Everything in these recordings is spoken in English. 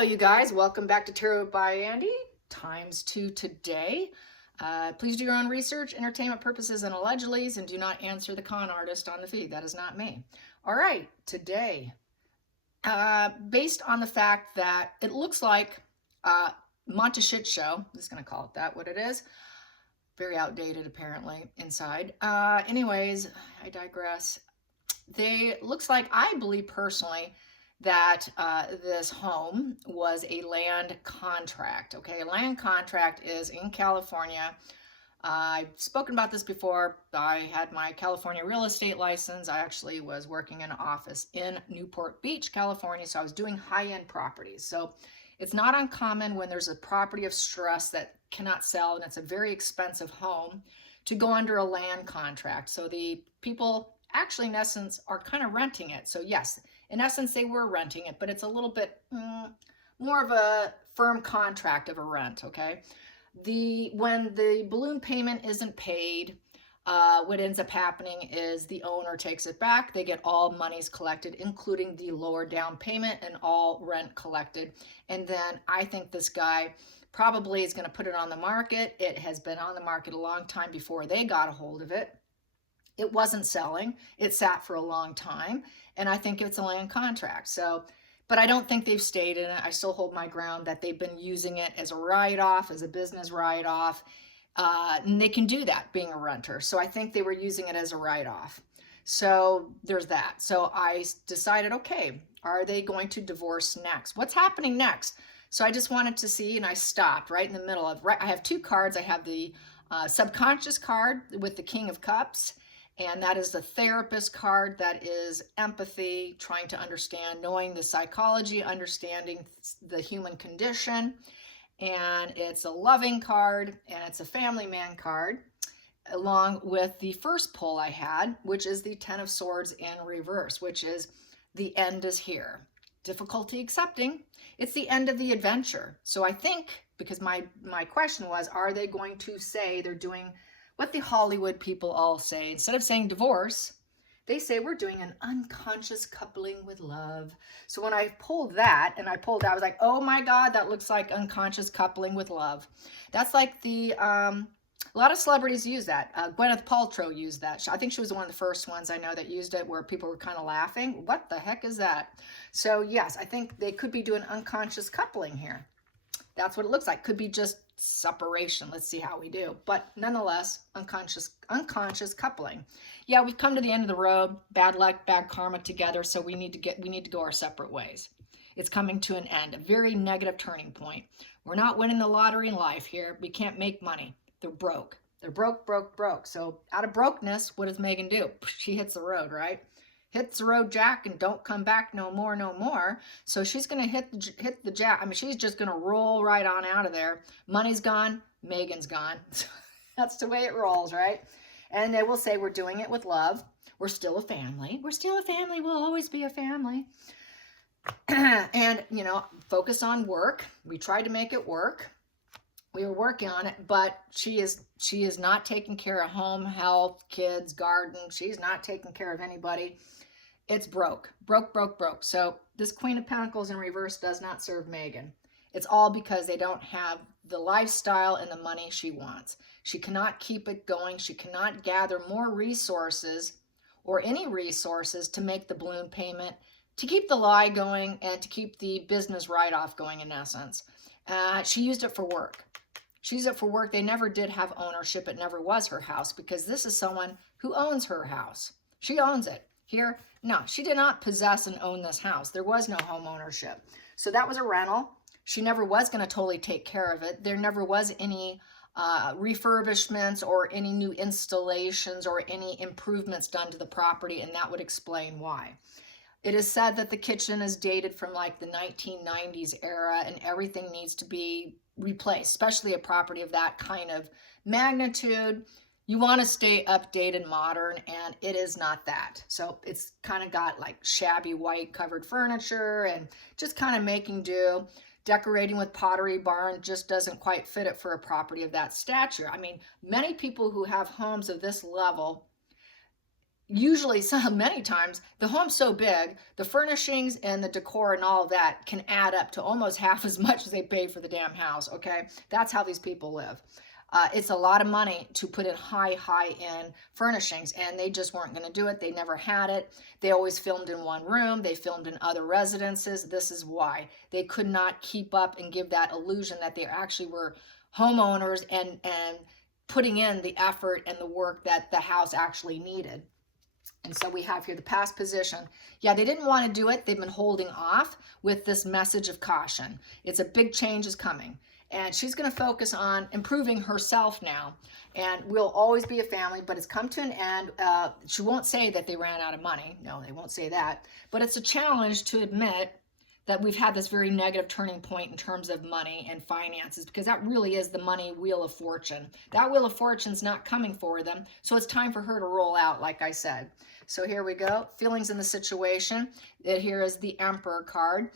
Hello, you guys. Welcome back to Tarot by Andy, times 2 today. Please do your own research, entertainment purposes, and allegedlys, and do not answer the con artist on the feed. That is not me. All right, today, based on the fact that it looks like Monta Shit Show, I'm just going to call it that, what it is. Very outdated, apparently, inside. Anyways, I digress. Looks like, I believe personally, that this home was a land contract. Okay, a land contract is in California. I've spoken about this before. I had my California real estate license. I actually was working in an office in Newport Beach, California, so I was doing high-end properties. So it's not uncommon when there's a property of stress that cannot sell and it's a very expensive home to go under a land contract. So the people actually, in essence, are kind of renting it. So yes, in essence, they were renting it, but it's a little bit more of a firm contract of a rent, okay? When the balloon payment isn't paid, what ends up happening is the owner takes it back. They get all monies collected, including the lower down payment and all rent collected. And then I think this guy probably is going to put it on the market. It has been on the market a long time before they got a hold of it. It wasn't selling. It sat for a long time. And I think it's a land contract. So, but I don't think they've stayed in it. I still hold my ground that they've been using it as a write-off, as a business write-off. And they can do that being a renter. So I think they were using it as a write-off. So there's that. So I decided, okay, are they going to divorce next? What's happening next? So I just wanted to see, and I stopped right in the middle of, I have two cards. I have the subconscious card with the King of Cups. And that is the therapist card. That is empathy, trying to understand, knowing the psychology, understanding the human condition. And it's a loving card, and it's a family man card, along with the first pull I had, which is the Ten of Swords in reverse, which is the end is here. Difficulty accepting. It's the end of the adventure. So I think, because my question was, are they going to say they're doing what the Hollywood people all say? Instead of saying divorce, they say we're doing an unconscious coupling with love. So when I pulled that, and I pulled that, I was like, oh my God, that looks like unconscious coupling with love. That's like the, a lot of celebrities use that. Gwyneth Paltrow used that. I think she was one of the first ones I know that used it, where people were kind of laughing. What the heck is that? So yes, I think they could be doing unconscious coupling here. That's what it looks like. Could be just separation. Let's see how we do. But nonetheless, unconscious coupling. Yeah, we've come to the end of the road. Bad luck, bad karma together. So we need to go our separate ways. It's coming to an end, a very negative turning point. We're not winning the lottery in life here. We can't make money. They're broke. They're broke, broke, broke. So out of brokenness, what does Megan do? She hits the road, right? Hits the road, Jack, and don't come back no more, no more. So she's going to hit the Jack. I mean, she's just going to roll right on out of there. Money's gone. Megan's gone. That's the way it rolls, right? And they will say we're doing it with love. We're still a family. We're still a family. We'll always be a family. And, you know, focus on work. We tried to make it work. We were working on it, but she is not taking care of home, health, kids, garden. She's not taking care of anybody. It's broke, broke, broke, broke. So this Queen of Pentacles in reverse does not serve Megan. It's all because they don't have the lifestyle and the money she wants. She cannot keep it going. She cannot gather more resources or any resources to make the balloon payment, to keep the lie going, and to keep the business write-off going, in essence. She used it for work. She used it for work. They never did have ownership. It never was her house, because this is someone who owns her house. She owns it. Here, no, she did not possess and own this house. There was no home ownership. So that was a rental. She never was going to totally take care of it. There never was any refurbishments or any new installations or any improvements done to the property, and that would explain why. It is said that the kitchen is dated from like the 1990s era, and everything needs to be replaced, especially a property of that kind of magnitude. You want to stay updated, modern, and it is not that. So it's kind of got like shabby white covered furniture and just kind of making do. Decorating with Pottery Barn just doesn't quite fit it for a property of that stature. I mean, many people who have homes of this level, usually, many times, the home's so big, the furnishings and the decor and all of that can add up to almost half as much as they pay for the damn house, okay? That's how these people live. It's a lot of money to put in high-end furnishings, and they just weren't going to do it. They never had it. They always filmed in one room. They filmed in other residences. This is why. They could not keep up and give that illusion that they actually were homeowners and putting in the effort and the work that the house actually needed. And so we have here the past position. Yeah, they didn't want to do it. They've been holding off with this message of caution. It's a big change is coming. And she's going to focus on improving herself now. And we'll always be a family, but it's come to an end. She won't say that they ran out of money. No, they won't say that. But it's a challenge to admit that we've had this very negative turning point in terms of money and finances, because that really is the money wheel of fortune. That wheel of fortune's not coming for them, so it's time for her to roll out, like I said. So here we go. Feelings in the situation. Here is the Emperor card.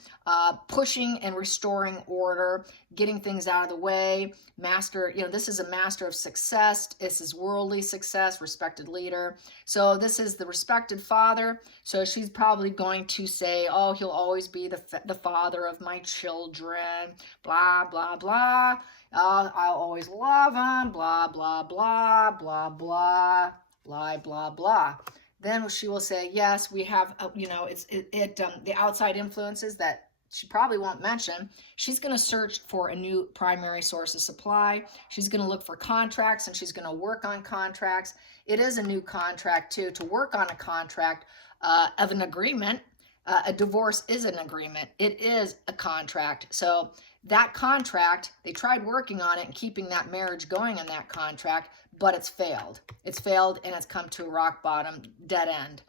Pushing and restoring order, getting things out of the way. Master, this is a master of success. This is worldly success, respected leader. So this is the respected father. So she's probably going to say, oh, he'll always be the father of my children, blah, blah, blah. I'll always love him, blah, blah, blah, blah, blah, blah, blah, blah. Then she will say, yes, we have, the outside influences that she probably won't mention. She's going to search for a new primary source of supply. She's going to look for contracts, and she's going to work on contracts. It is a new contract, too, to work on a contract of an agreement. A divorce is an agreement. It is a contract. So that contract, they tried working on it and keeping that marriage going in that contract, but it's failed. It's failed, and it's come to a rock bottom, dead end.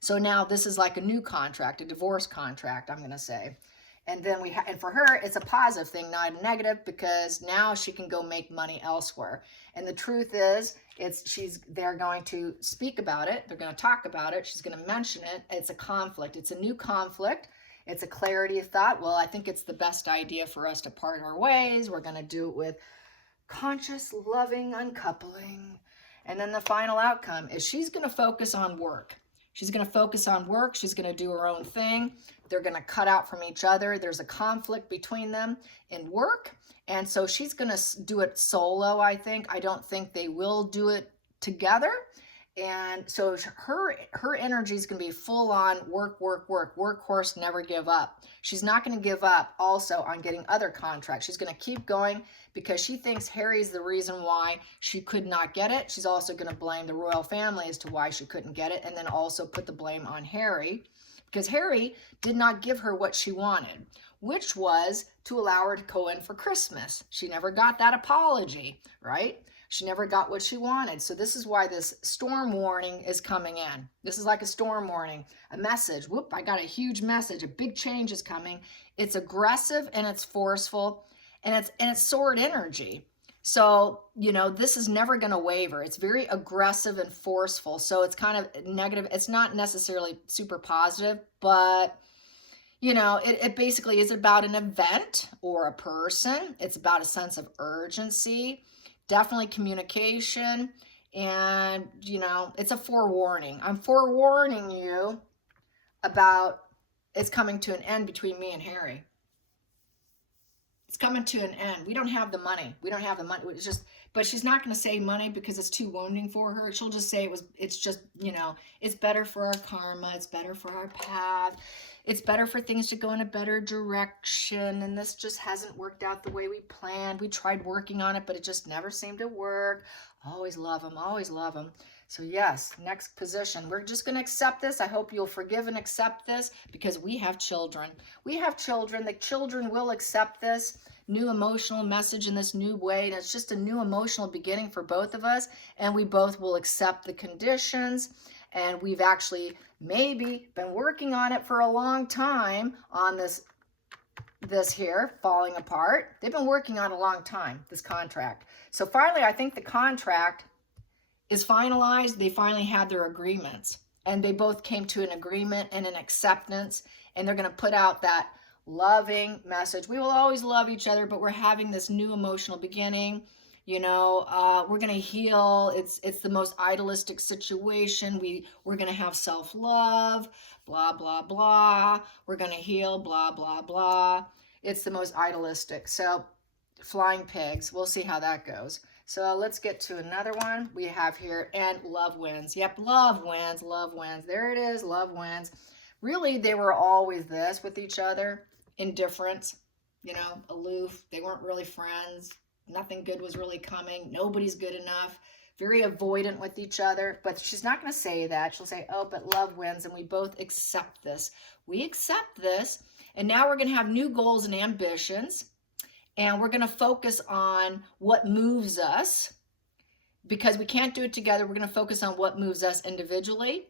So now this is like a new contract, a divorce contract, I'm going to say. And then and for her, it's a positive thing, not a negative, because now she can go make money elsewhere. And the truth is, they're going to speak about it. They're going to talk about it. She's going to mention it. It's a conflict. It's a new conflict. It's a clarity of thought. Well, I think it's the best idea for us to part our ways. We're going to do it with conscious, loving uncoupling. And then the final outcome is she's going to focus on work. She's going to focus on work. She's going to do her own thing. They're going to cut out from each other. There's a conflict between them in work. And so she's going to do it solo, I think. I don't think they will do it together. And so her energy is going to be full on work, workhorse, never give up. She's not going to give up also on getting other contracts. She's going to keep going because she thinks Harry's the reason why she could not get it. She's also going to blame the royal family as to why she couldn't get it, and then also put the blame on Harry, because Harry did not give her what she wanted, which was to allow her to go in for Christmas. She never got that apology, right? She never got what she wanted. So this is why this storm warning is coming in. This is like a storm warning, a message. Whoop, I got a huge message. A big change is coming. It's aggressive and it's forceful, and it's sword energy. So, this is never going to waver. It's very aggressive and forceful. So it's kind of negative. It's not necessarily super positive, but it basically is about an event or a person. It's about a sense of urgency. Definitely communication, and it's a forewarning. I'm forewarning you about it's coming to an end between me and Harry. It's coming to an end. We don't have the money. But she's not going to say money because it's too wounding for her. She'll just say it's just, it's better for our karma. It's better for our path. It's better for things to go in a better direction. And this just hasn't worked out the way we planned. We tried working on it, but it just never seemed to work. Always love him. Always love him. So yes, next position. We're just going to accept this. I hope you'll forgive and accept this, because we have children. We have children. The children will accept this new emotional message in this new way. And it's just a new emotional beginning for both of us. And we both will accept the conditions. And we've actually maybe been working on it for a long time on this here falling apart. They've been working on it a long time, this contract. So finally, I think the contract is finalized. They finally had their agreements, and they both came to an agreement and an acceptance, and they're going to put out that loving message. We will always love each other, but we're having this new emotional beginning. You know, we're going to heal. It's the most idealistic situation. We're going to have self-love, blah, blah, blah. We're going to heal, blah, blah, blah. It's the most idealistic. So flying pigs, we'll see how that goes. So let's get to another one we have here, and love wins. Yep, love wins, love wins. There it is, love wins. Really, they were always this with each other, indifference, you know, aloof. They weren't really friends. Nothing good was really coming. Nobody's good enough. Very avoidant with each other. But she's not going to say that. She'll say, oh, but love wins, and we both accept this. We accept this, and now we're going to have new goals and ambitions, and we're going to focus on what moves us. Because we can't do it together, we're going to focus on what moves us individually.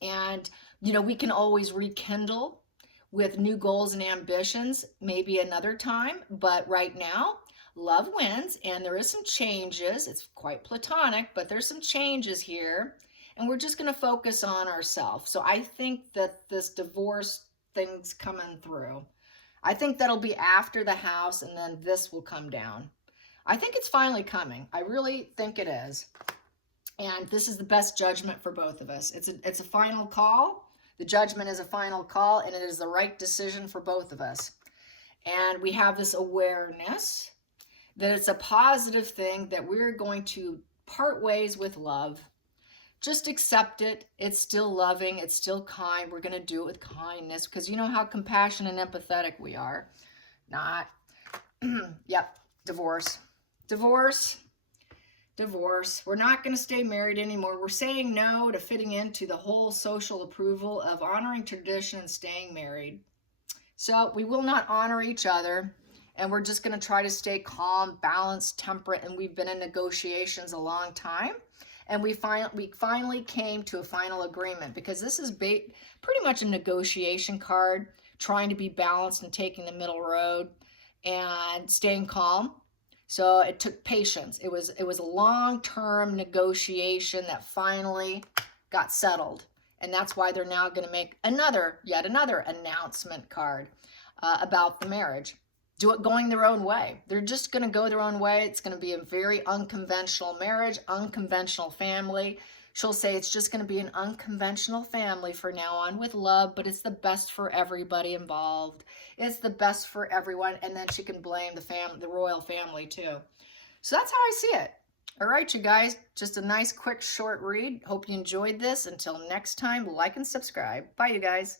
And, you know, we can always rekindle with new goals and ambitions, maybe another time. But right now, love wins, and there is some changes. It's quite platonic, but there's some changes here. And we're just going to focus on ourselves. So I think that this divorce thing's coming through. I think that'll be after the house, and then this will come down. I think it's finally coming. I really think it is. And this is the best judgment for both of us. It's a final call. The judgment is a final call, and it is the right decision for both of us. And we have this awareness that it's a positive thing, that we're going to part ways with love. Just accept it. It's still loving. It's still kind. We're going to do it with kindness, because you know how compassionate and empathetic we are. Not. Yep. Divorce. Divorce. Divorce. We're not going to stay married anymore. We're saying no to fitting into the whole social approval of honoring tradition and staying married. So we will not honor each other, and we're just going to try to stay calm, balanced, temperate, and we've been in negotiations a long time, and we finally came to a final agreement, because this is pretty much a negotiation card, trying to be balanced and taking the middle road and staying calm. So it took patience. It was a long-term negotiation that finally got settled. And that's why they're now going to make yet another announcement card about the marriage. Going their own way. They're just going to go their own way. It's going to be a very unconventional marriage, unconventional family. She'll say it's just going to be an unconventional family for now on with love, but it's the best for everybody involved. It's the best for everyone. And then she can blame the royal family too. So that's how I see it. All right, you guys, just a nice, quick, short read. Hope you enjoyed this. Until next time, like and subscribe. Bye, you guys.